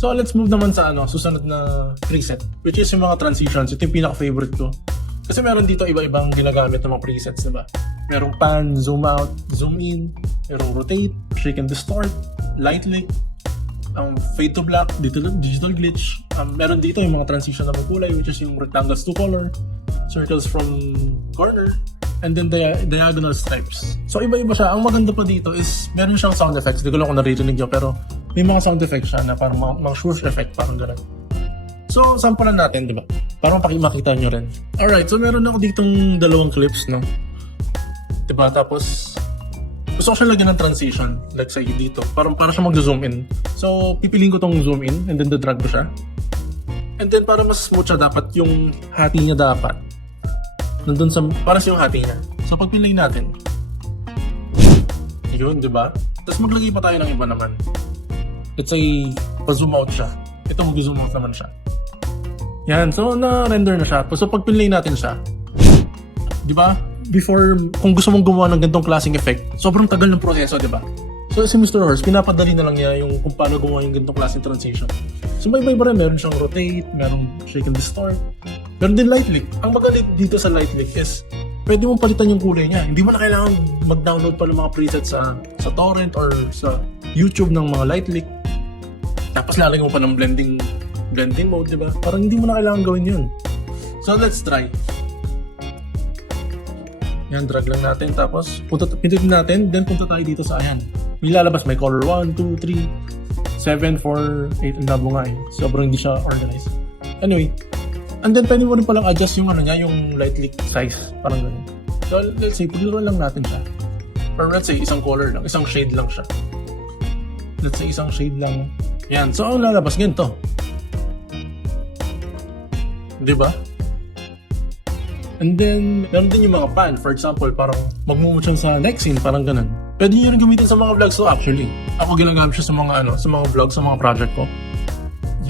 So let's move naman sa susunod na preset, which is yung mga transitions. Ito yung pinaka-favorite ko. Kasi meron dito iba-ibang ginagamit ng mga presets, diba? Merong pan, zoom out, zoom in, merong rotate, shake and distort, light lick, fade to black, digital glitch. Meron dito yung mga transition na kulay, which is yung rectangles to color, circles from corner, and then diagonal stripes. So iba-iba siya. Ang maganda pa dito is meron siyang sound effects. Hindi ko lang kung naririnig nyo, pero may mga sound effects siya na parang mga swoosh effect, parang gano'n. So, sampalan natin, di ba? Para makita nyo rin. Alright, so meron ako ditong dalawang clips, no? Diba? Tapos, gusto ko siya lagyan ng transition. Let's say, dito. Para siya mag-zoom in. So, pipiliin ko tong zoom in, and then drag ko siya. And then, para mas smooth siya, dapat yung hati niya dapat. Nandun sa, para siya yung hati niya. So, pag pinlay natin. Yun, di ba? Tapos maglagay pa tayo ng iba naman. Let's say, pa-zoom out siya. Ito mag-zoom out naman siya. Yan, so na-render na siya. So pag pinlay natin siya, di ba? Before, kung gusto mong gumawa ng ganitong klaseng effect, sobrang tagal ng proseso, di ba? So si Mr. Horse, pinapadali na lang niya yung kung paano gumawa yung ganitong klaseng transition. So may iba rin, meron siyang rotate, meron shake and distort, meron din light lick. Ang magaling dito sa light lick is, pwede mong palitan yung kulay niya. Hindi mo na kailangan mag-download pa ng mga presets sa torrent or sa YouTube ng mga light lick. Tapos lalagyan mo pa ng blending mode, di ba? Parang hindi mo na kailangan gawin yun. So let's try. Yan, drag lang natin. Tapos pindutin natin, then punta tayo dito sa ayan. May lalabas, may color 1, 2, 3, 7, 4, 8. Ang labo nga eh. Sobrang hindi siya organized. Anyway, and then pwede mo rin palang adjust yung yung light lick size. Parang ganun. So let's say, paglaro lang natin siya. Or let's say, isang color lang, isang shade lang siya. Let's say, isang shade lang. Yan, so ang lalabas ganito. Diba? And then, meron din yung mga pan. For example, parang magmumut siya sa next scene, parang ganun. Pwede nyo rin gamitin sa mga vlogs to actually. Ako ginagamit siya sa mga sa mga vlogs, sa mga project ko.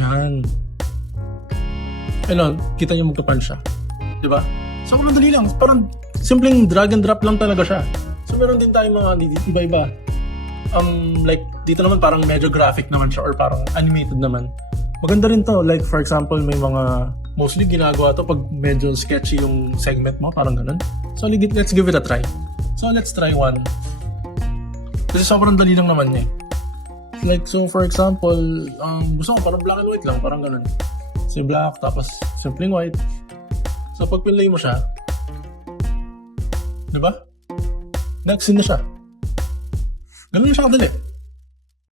Yan. Ayun, kita nyo magkapan siya. Diba? So, kung madali lang, parang simpleng drag and drop lang talaga siya. So, meron din tayong mga iba-iba. Like, dito naman parang medyo graphic naman siya or parang animated naman. Maganda rin to. Like, for example, may mga mostly ginagawa to pag medyo sketchy yung segment mo, parang ganun. So, let's give it a try. So, let's try one. Kasi sobrang dali lang naman niya eh. Like, so for example, gusto ko parang black and white lang, parang ganun. So, black, tapos simpleng white. So, pag pinlay mo siya, diba? Next scene na siya. Ganun siya kadali.